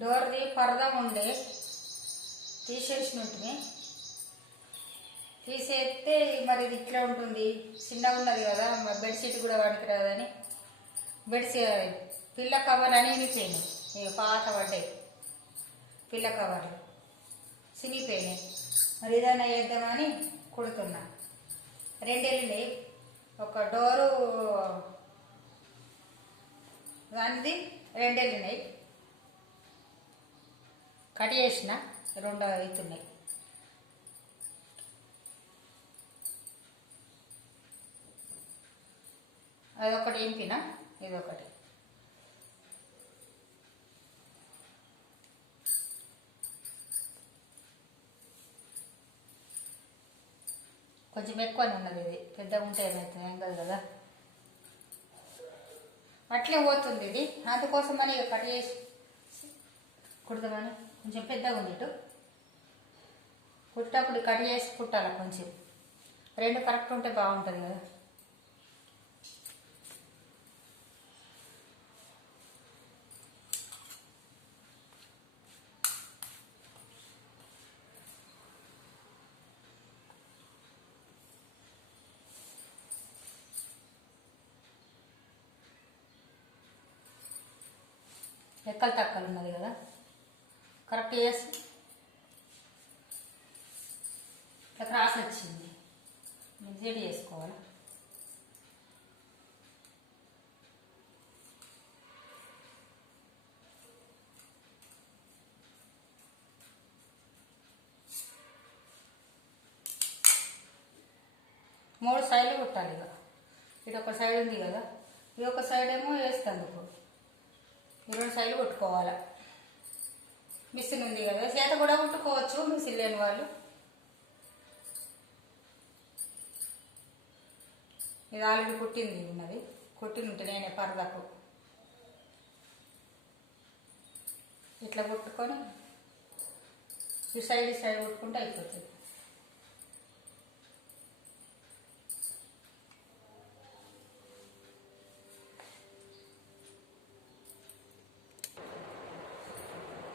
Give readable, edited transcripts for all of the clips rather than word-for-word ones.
డోర్ది పరదా ఉండే తీసేసినట్టుని తీసేస్తే మరి ఇది ఇట్లా ఉంటుంది, చిన్నగా ఉన్నది కదా, మరి బెడ్షీట్ కూడా వాడికి రాదని పిల్ల కవర్లు అని వినిపోయినాయి. ఇక పాత పడ్డాయి పిల్ల కవర్లు చినిగిపోయినాయి. మరి ఏదైనా వేద్దామని కుడుతున్నా. రెండెళ్ళినాయి, ఒక డోరు దానిది రెండెళ్ళినాయి, కట్ చేసిన, రెండు అవుతున్నాయి. అదొకటి ఎంపిన, ఇదొకటి. కొంచెం ఎక్కువనే ఉన్నది, ఇది పెద్దగా ఉంటే ఏమవుతుంది, ఏం కాదు కదా, అట్లే పోతుంది ఇది. అందుకోసమని ఇక కట్ చేసి కుడదామని. కొంచెం పెద్దగా ఉంది ఇటు, కుట్టేటప్పుడు కట్ చేసి కుట్టాలి. కొంచెం రెండు కరెక్ట్ ఉంటే బాగుంటుంది కదా. ఎక్కలు తక్కలు ఉన్నది కదా, కరెక్ట్ చేసి ఇట్లా క్రాస్ వచ్చింది, సెట్ చేసుకోవాలి. మూడు సైడ్లు కుట్టాలి. ఇక ఇటు ఒక సైడ్ ఉంది కదా, ఇది ఒక సైడ్ ఏమో వేస్తందుకు, ఈ రెండు సైడ్లు కుట్టుకోవాలి. మిషన్ ఉంది కదా, చేత కూడా కుట్టుకోవచ్చు మిషన్ లేని వాళ్ళు. ఇది ఆల్రెడీ కుట్టింది ఉన్నది, కుట్టిన ఉంటే నేనే పరదకు ఇట్లా కుట్టుకొని ఈ సైడ్ కుట్టుకుంటే అయిపోతుంది.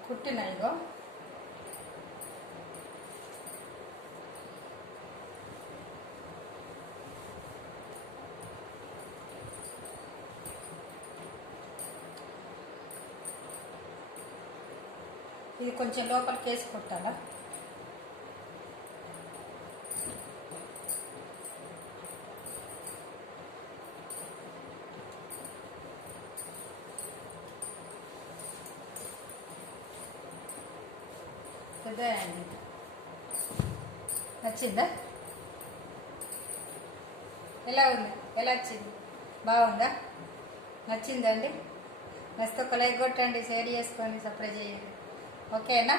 కుట్టిన ఇగో ఇది కొంచెం లోపలికి వేసి కుట్టాలా. పెద్దదండి, నచ్చిందా? ఎలా ఉంది, ఎలా వచ్చింది, బాగుందా? నచ్చిందండి? నచ్చితే ఒక లైక్ కొట్టండి, షేర్ చేసుకొని సబ్స్క్రైబ్ చేయండి. ఓకేనా?